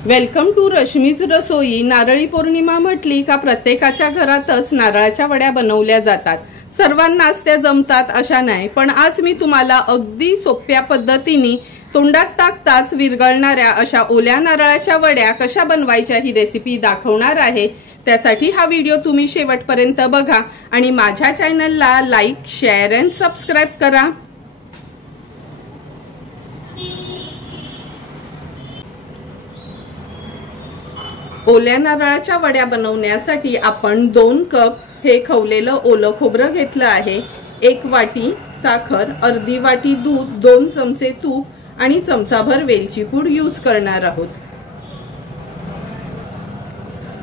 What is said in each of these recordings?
Welcome to Rashmi's रसोई। नारळी पौर्णिमा म्हटली का प्रत्येकाच्या घरातच नारळाच्या वड्या बनवल्या जातात। सर्वांनाच त्या जमतात अशा नाही, पण आज मी तुम्हाला अगदी सोप्या पद्धतीने तोंडात टाकताच विरघळणाऱ्या अशा ओल्या नारळाच्या वड्या कशा बनवायच्या ही रेसिपी दाखवणार आहे। त्यासाठी हा व्हिडिओ तुम्ही शेवटपर्यंत बघा आणि माझ्या चॅनलला लाईक, शेअर अँड सबस्क्राइब करा। ओल्या नारळाच्या वड्या बनवण्यासाठी आपण 2 कप हे खवलेलं ओलं खोबरं घेतलं आहे, 1 वाटी साखर, अर्धी वाटी दूध, 2 चमचे तूप आणि चमचाभर वेलची पूड यूज करणार आहोत।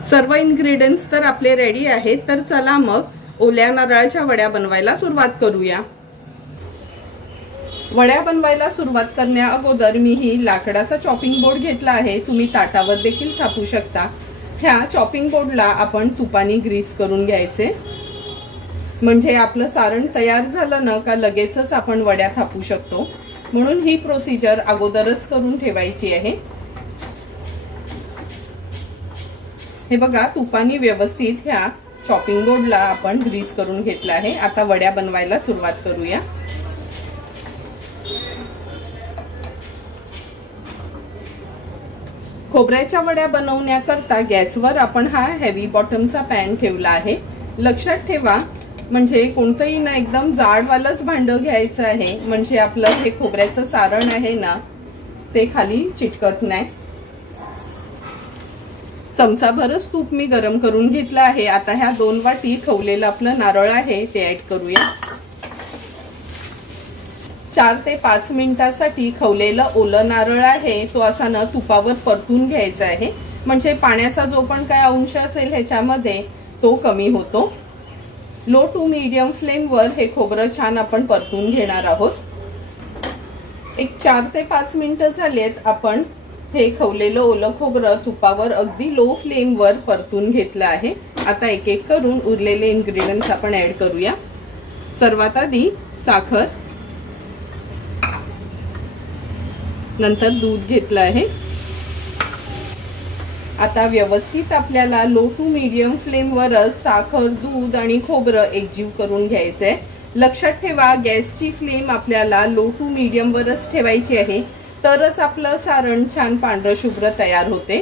सर्व इन्ग्रेडियंट्स तर आपले रेडी आहेत, तर चला मग ओल्या नारळाच्या वड्या बनवायला सुरुवात करूया। वड्या बनवायला सुरुवात करण्या अगोदर मी ही लाकडाचा चॉपिंग बोर्ड घेतला आहे, तुम्ही ताटावर देखील थापू शकता। ह्या चॉपिंग बोर्डला आपण तुपाने ग्रीस करून घ्यायचे, म्हणजे आपलं सारण तयार झालं ना का लगेचच आपण वड्या थापू शकतो, म्हणून ही प्रोसिजर अगोदरच करून ठेवायची आहे। हे बघा, तुपाने व्यवस्थित ह्या चॉपिंग बोर्डला आपण ग्रीस करून घेतला आहे। आता वड्या बनवायला सुरुवात करूया। खोबऱ्याच्या वड्या बनवण्याकरता गॅसवर आपण हा हेवी बॉटमचा पॅन ठेवला आहे। लक्षात ठेवा, म्हणजे कोणतंही ना एकदम जाडवालच भांडं घ्यायचं आहे, म्हणजे आपलं हे खोबऱ्याचं सारण आहे ना ते खाली चिटकत नाही। चमचाभरच तूप मी गरम करून घेतलं आहे। आता ह्या 2 वाटी खवलेलं आपलं नारळ आहे ते ऍड करूया। 4 ते 5 मिनिटांसाठी खवलेलं ओलं नारळ आहे तो असा न तुपावर परतून घ्यायचा आहे, म्हणजे पाण्याचा जो पण काय अंश असेल ह्याच्यामध्ये तो कमी होतो। लो टू मीडियम फ्लेम वर हे खोबरं छान आपण परतून घेणार आहोत। एक 4 ते 5 मिनिटं झालेत, आपण हे खवलेलं ओलं खोबरं तुपावर अगदी लो फ्लेम वर परतून घेतलं आहे। आता एक एक करून उरलेले इन्ग्रेडियंट्स आपण ऍड करूया। सर्वात आधी साखर, नंतर दूध घेतलं आहे। आता व्यवस्थित आपल्याला लो टू मीडियम फ्लेम वरच साखर, दूध आणि खोबरं एकजीव करून घ्यायचंय। लक्षात ठेवा, गॅसची फ्लेम आपल्याला लो टू मीडियम वरच ठेवायची आहे, तरच आपलं सारण छान पांढरं शुभ्र तयार होते।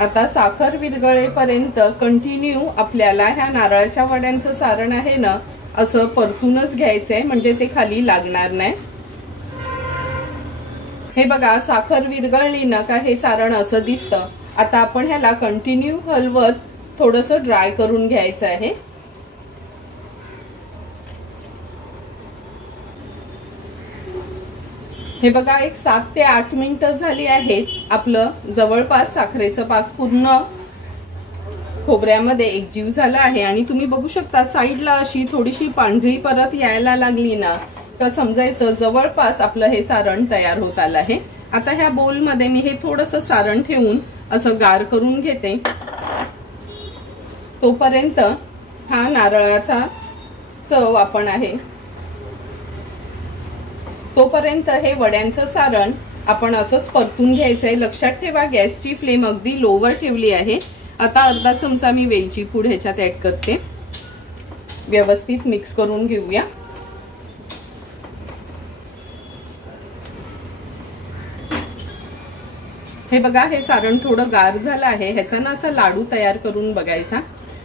आता साखर विरघळेपर्यंत कंटिन्यू आपल्याला ह्या नारळाच्या वड्यांचं सारण आहे ना असं परतूनच घ्यायचंय, म्हणजे ते खाली लागणार नाही। हे बघा, साखर विरघळली ना का हे सारण असं दिसतं। आता आपण ह्याला कंटिन्यू हलवत थोडंसं ड्राय करून घ्यायचं आहे। हे बघा, एक 7 ते 8 मिनिटं झाली आहेत। आपलं जवळपास साखरेचं पाक पूर्ण खोबऱ्यामध्ये एकजीव झाला आहे आणि तुम्ही बघू शकता साईडला अशी थोडीशी पांढरी परत यायला लागली ना तर समजायचं जवळपास आपलं हे सारण तयार होत आलं आहे। आता ह्या बोल मध्ये मी हे थोडंसं सारण ठेवून असं गार करून घेते, तोपर्यंत हा नारळाचा चव आपण आहे तोपर्यंत हे वड्यांचं सारण आपण असंच परतून घ्यायचंय। लक्षात ठेवा, गॅसची फ्लेम अगदी लोवर ठेवली आहे। आता अर्धा चमचा मी वेलची पूड ह्याच्यात ऍड करते, व्यवस्थित मिक्स करून घेऊया। हे बघा, हे सारण थोडं गार झालं आहे, ह्याचा ना असा लाडू तयार करून बघायचा।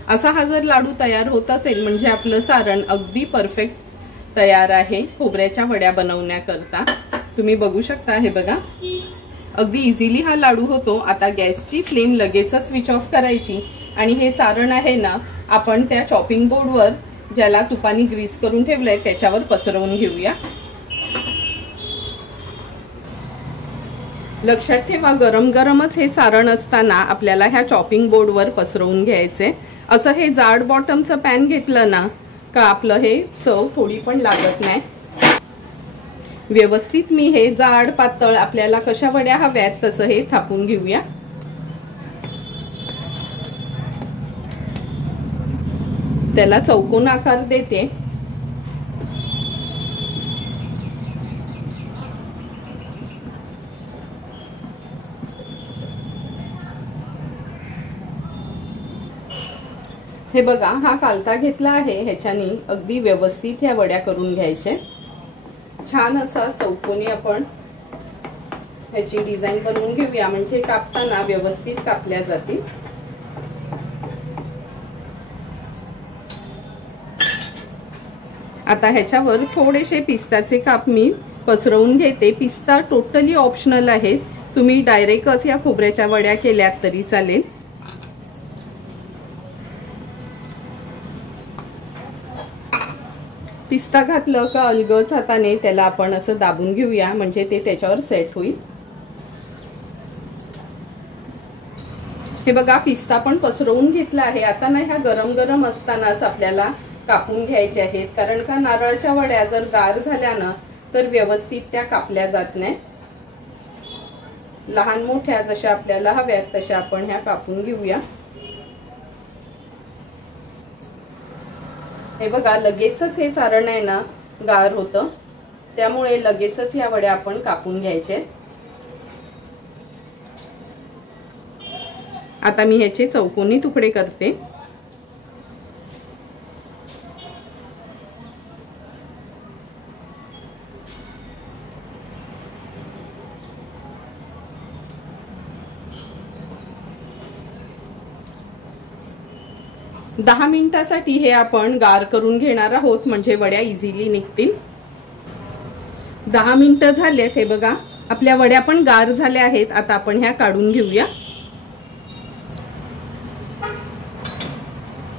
असा हा जर लाडू तयार होत असेल म्हणजे आपलं सारण अगदी परफेक्ट तयार आहे खोबऱ्याच्या वड्या बनवण्याकरता। तुम्ही बघू शकता, हे बघा अगदी इझिली हा लाडू होतो। आता गॅसची फ्लेम लगेचच स्विच ऑफ करायची आणि हे सारण आहे ना आपण त्या चॉपिंग बोर्डवर ज्याला तुपाने ग्रीस करून ठेवलंय त्याच्यावर पसरवून घेऊया। लक्षात ठेवा, गरम गरमच हे सारण असताना आपल्याला ह्या चॉपिंग बोर्डवर पसरवून घ्यायचे। असं हे जाड बॉटमचं पॅन घेतलं ना का आपलं हे चव थोडी पण लागत नाही। व्यवस्थित मी हे जाड पातळ आपल्याला कशा वड्या हव्यात तसं हे थापून घेऊया। त्याला चौकोन आकार देते। हे बघा, हा कालता घेतला आहे, ह्याच्यानी अगदी व्यवस्थित ह्या वड्या करून घ्यायचे। छान असा चौकोनी आपण ह्याची डिझाईन करून घेऊया, म्हणजे कापताना व्यवस्थित कापल्या जातील। आता ह्याच्यावर थोडेसे पिस्ताचे काप मी पसरवून घेते। पिस्ता टोटली ऑप्शनल आहे, तुम्ही डायरेक्टच या खोबऱ्याच्या वड्या केल्यात तरी चालेल। पिस्ता घातलं का अलगद हाताने त्याला आपण असं दाबून घेऊया, म्हणजे ते त्याच्यावर सेट होईल। हे बघा, पिस्ता पण पसरवून घेतला आहे। आता ना ह्या गरम गरम असतानाच आपल्याला कापून घ्यायचे आहेत, कारण का नारळाच्या वड्या जर गार झाल्या ना तर व्यवस्थित त्या कापल्या जात नाही। लहान मोठ्या जशा आपल्याला हव्यात तशा आपण ह्या कापून घेऊया। हे बघा, लगेचच हे सारण आहे ना गार होतं, त्यामुळे लगेचच या वड्या आपण कापून घ्यायचे। आता मी ह्याचे चौकोनी तुकडे करते। दहा मिनिटासाठी हे आपण गार करून घेणार आहोत, म्हणजे वड्या इझिली निघतील। 10 मिनिटं झालेत। हे बघा, आपल्या वड्या पण गार झाल्या आहेत। आता आपण ह्या काढून घेऊया।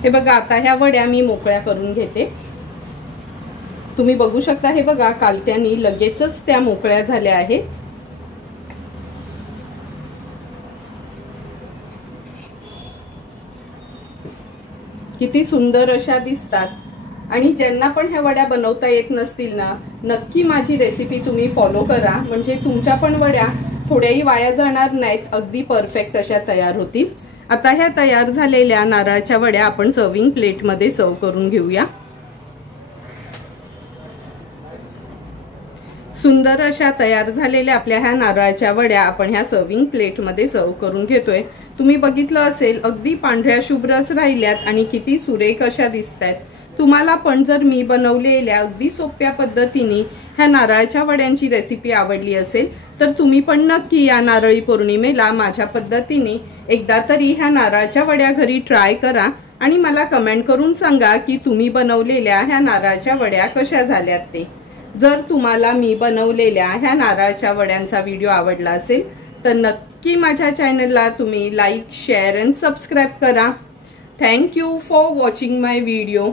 हे बघा, आता ह्या वड्या मी मोकळ्या करून घेते। तुम्ही बघू शकता, हे बघा, कालत्यानी लगेचच त्या मोकळ्या झाल्या आहेत। किती सुंदर अशा दिसतात। आणि ज्यांना पण ह्या वड्या बनवता येत नसतील ना, नक्की माझी रेसिपी तुम्ही फॉलो करा, म्हणजे तुमच्या पण वड्या थोड्याही वाया जाणार नाहीत, अगदी परफेक्ट अशा तयार होतील। आता ह्या तयार झालेल्या नारळाच्या वड्या आपण सर्विंग प्लेट मध्ये सर्व करून घेऊया। सुंदर अशा तयार झालेल्या आपल्या ह्या नारळाच्या वड्या आपण ह्या सर्विंग प्लेट मध्ये सर्व करून घेतोय। तुम्ही बघितलं असेल, अगदी पांढऱ्या शुभ्रच राहिल्यात आणि किती सुरेख अशा दिसतात। तुम्हाला पण जर मी बनवलेल्या अगदी सोप्या पद्धतीने ह्या नारळाच्या वड्यांची रेसिपी आवडली असेल तर तुम्ही पण नक्की या नारळी पौर्णिमेला माझ्या पद्धतीने एकदा तरी ह्या नारळाच्या वड्या घरी ट्राय करा आणि मला कमेंट करून सांगा की तुम्ही बनवलेल्या ह्या नारळाच्या वड्या कशा झाल्यात ते। जर तुम्हाला मी बनवलेल्या ह्या नारळाच्या वड्यांचा व्हिडिओ आवडला असेल तर नक्की माझ्या चॅनलला तुम्ही लाईक, शेअर अँड सबस्क्राईब करा। Thank you for watching my video.